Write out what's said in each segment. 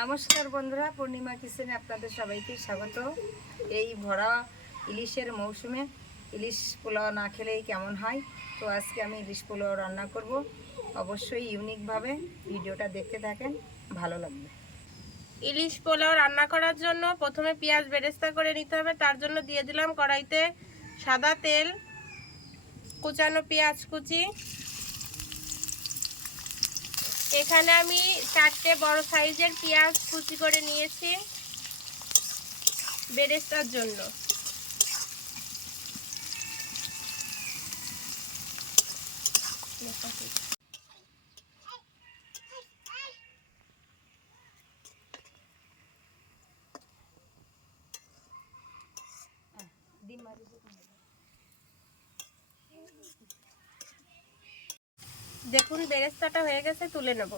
নমস্কার বন্ধুরা, পূর্ণিমা কিচেনে আপনাদের সবাইকে স্বাগত। এই ভরা ইলিশের মৌসুমে ইলিশ পোলাও না খেলেই কেমন হয়? তো আজকে আমি ইলিশ পোলাও রান্না করব। অবশ্যই ইউনিকভাবে ভিডিওটা দেখতে থাকেন, ভালো লাগবে। ইলিশ পোলাও রান্না করার জন্য প্রথমে পেঁয়াজ বেরেস্তা করে নিতে হবে, তার জন্য দিয়ে দিলাম কড়াইতে সাদা তেল, কুচানো পেঁয়াজ কুচি এখানে আমি চারটে বড় সাইজের পেঁয়াজ কুচি করে নিয়েছি বেরেস্তার জন্য। দেখুন, বেরেস্তাটা হয়ে গেছে, তুলে নেব।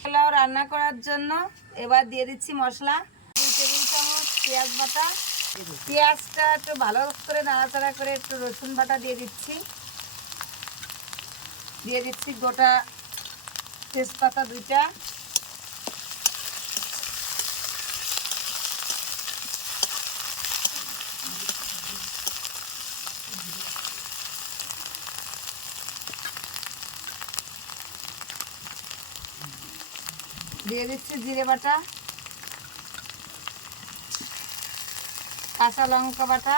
পোলাও রান্না করার জন্য এবার দিয়ে দিচ্ছি মশলা। দুই টেবিল চামচ পেঁয়াজ বাটা। পেঁয়াজটা একটু ভালো করে নাড়াচাড়া করে একটু রসুন বাটা দিয়ে দিচ্ছি। দিয়ে দিচ্ছি গোটা তেজপাতা দুইটা। দিয়ে দিচ্ছি জিরে বাটা, কাঁচা লঙ্কা বাটা,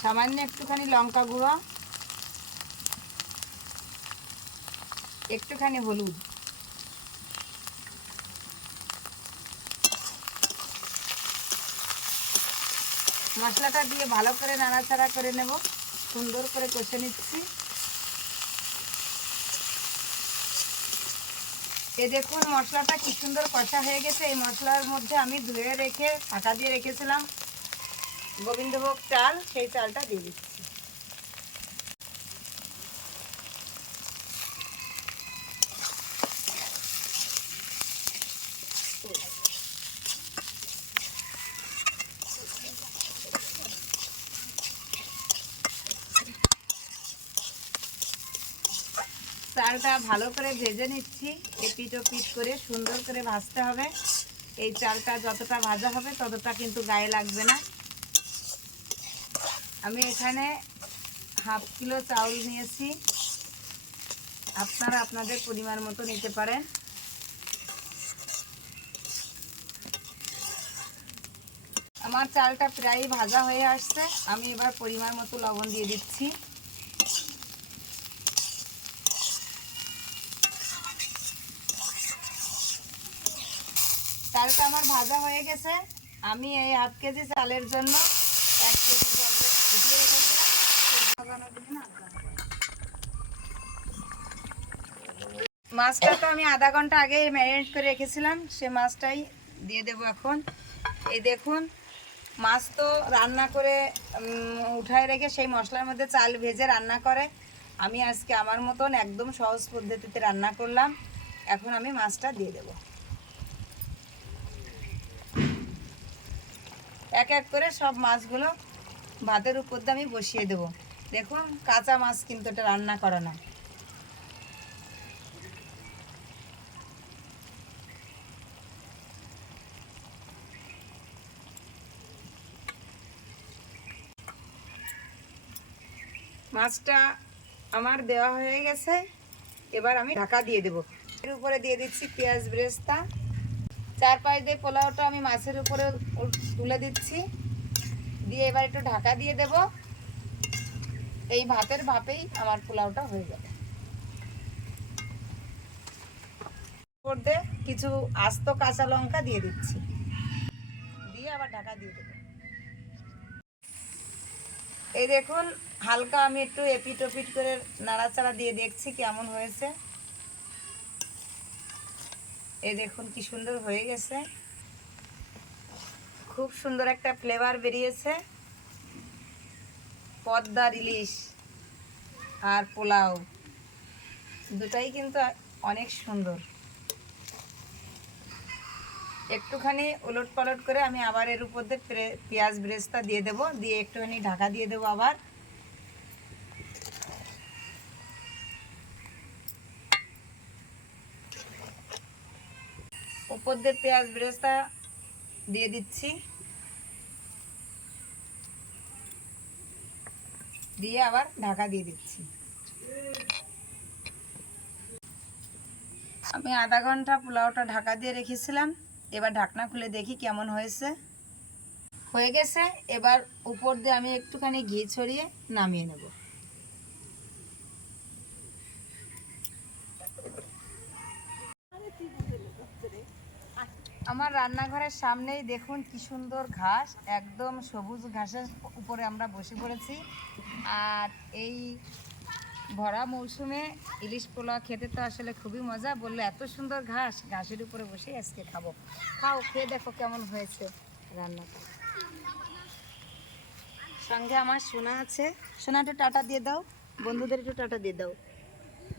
সামান্য একটুখানি লঙ্কা গুঁড়ো, একটুখানি হলুদ। মশলাটা দিয়ে ভালো করে নাড়াচাড়া করে নেব। সুন্দর করে কষে নিচ্ছি। এ দেখুন, মশলাটা কি সুন্দর কষা হয়ে গেছে। এই মশলার মধ্যে আমি ধুয়ে রেখে ফাঁকা দিয়ে রেখেছিলাম। গোবিন্দভোগ চাল, সেই চালটা দিয়ে দিচ্ছি। চালটা ভালো করে ভেজে নিচ্ছি। এপিট ওপিট করে সুন্দর করে ভাজতে হবে। এই চালটা যতটা ভাজা হবে ততটা কিন্তু গায়ে লাগবে না। আমি এখানে হাফ কিলো চাউল নিয়েছি। আপনারা আপনাদের পরিমাণ মতো নিতে পারেন। আমার চালটা প্রায় ভাজা হয়ে আসছে। আমি এবার পরিমাণ মতো লবণ দিয়ে দিচ্ছি। চালটা আমার ভাজা হয়ে গেছে। আমি এই হাফ কেজি চালের জন্য এক কেজি। মাছটা তো আমি আধা ঘণ্টা আগে ম্যারিনেট করে রেখেছিলাম। সে মাছটাই দিয়ে দেবো এখন। এই দেখুন, মাছ তো রান্না করে উঠায় রেখে সেই মশলার মধ্যে চাল ভেজে রান্না করে। আমি আজকে আমার মতন একদম সহজ পদ্ধতিতে রান্না করলাম। এখন আমি মাছটা দিয়ে দেবো। এক এক করে সব মাছগুলো ভাতের উপর দিয়ে আমি বসিয়ে দেবো। দেখুন, কাঁচা মাছ কিন্তু এটা রান্না করা না। মাছটা আমার দেওয়া হয়ে গেছে। এবার আমি ঢাকা দিয়ে দেবো। এর উপরে দিয়ে দিচ্ছি পেঁয়াজ ব্রেস্তা। চার পাঁচ দিয়ে পোলাওটা আমি মাছের উপরে তুলে দিচ্ছি। দিয়ে এবার একটু ঢাকা দিয়ে দেব। এই ভাতের ভাপেই আমার পোলাওটা হয়ে যাবে। দিয়ে কিছু আস্ত কাঁচা লঙ্কা দিয়ে দিচ্ছি। দিয়ে আবার ঢাকা দিয়ে দেবো। এই দেখুন, হালকা আমি একটু এপিট ওপিট করে নাড়াচাড়া দিয়ে দেখছি কেমন হয়েছে। এই দেখুন কি সুন্দর হয়ে গেছে। খুব সুন্দর একটা ফ্লেভার বেরিয়েছে। পদ্মার ইলিশ আর পোলাও, দুটাই কিন্তু অনেক সুন্দর। একটুখানি উলট পালট করে আমি আবার এর উপর দিয়ে পেঁয়াজ ব্রেস্তা দিয়ে দেবো, দিয়ে একটুখানি ঢাকা দিয়ে দেবো আবার। উপর পেঁয়াজ বেরেস্তা দিয়ে দিচ্ছি। দিয়ে আবার ঢাকা দিয়ে দিচ্ছি। আমি আধা ঘণ্টা পোলাওটা ঢাকা দিয়ে রেখেছিলাম। এবার ঢাকনা খুলে দেখি কেমন হয়েছে। হয়ে গেছে। এবার উপর দিয়ে আমি একটুখানি ঘি ছড়িয়ে নামিয়ে নেব। আমার রান্নাঘরের সামনেই দেখুন কি সুন্দর ঘাস, একদম সবুজ ঘাসের উপরে আমরা বসে পড়েছি। আর এই ভরা মৌসুমে ইলিশ পোলাও খেতে তো আসলে খুবই মজা। বলল, এত সুন্দর ঘাস, ঘাসের উপরে বসে আজকে খাব। খাও, খেয়ে দেখো কেমন হয়েছে রান্নাটা। সঙ্গে আমার সোনা আছে। সোনা, একটু টাটা দিয়ে দাও। বন্ধুদের একটু টাটা দিয়ে দাও।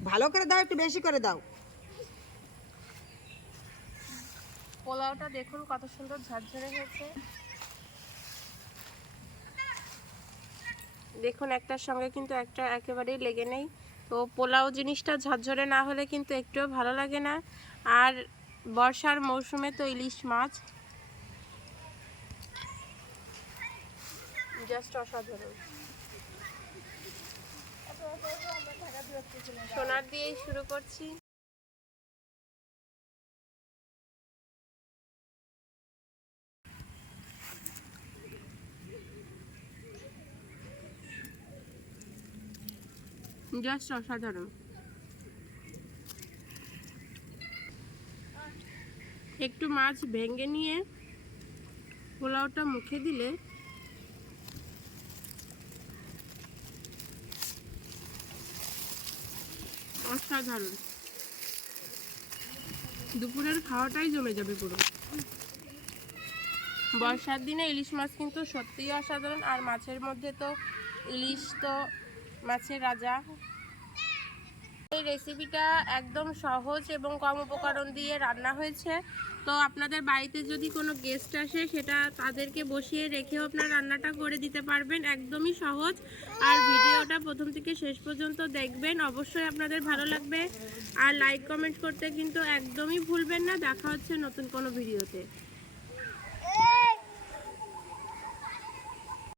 ভালো করে দাও, একটু বেশি করে দাও। পোলাওটা দেখুন, কত সুন্দর ঝরঝরে হয়েছে। দেখুন, একটার সঙ্গে কিন্তু একটা একেবারেই লেগে নেই। তো পোলাও জিনিসটা ঝরঝরে না হলে কিন্তু একটুও ভালো লাগে না। আর বর্ষার মৌসুমে তো ইলিশ মাছ। জাস্ট অসাধারণ। সোনার দিয়েই শুরু করছি। জাস্ট অসাধারণ। একটু মাছ ভেঙে নিয়ে পোলাওটা মুখে দিলে অসাধারণ। দুপুরের খাওয়াটাই জমে যাবে পুরো। বর্ষার দিনে ইলিশ মাছ কিন্তু সত্যিই অসাধারণ, আর মাছের মধ্যে তো ইলিশ তো মাছের রাজা। এই রেসিপিটা একদম সহজ এবং কম উপকরণ দিয়ে রান্না হয়েছে। তো আপনাদের বাড়িতে যদি কোনো গেস্ট আসে, সেটা তাদেরকে বসিয়ে রেখেও আপনার রান্নাটা করে দিতে পারবেন। একদমই সহজ। আর ভিডিওটা প্রথম থেকে শেষ পর্যন্ত দেখবেন। অবশ্যই আপনাদের ভালো লাগবে। আর লাইক কমেন্ট করতে কিন্তু একদমই ভুলবেন না। দেখা হচ্ছে নতুন কোনো ভিডিওতে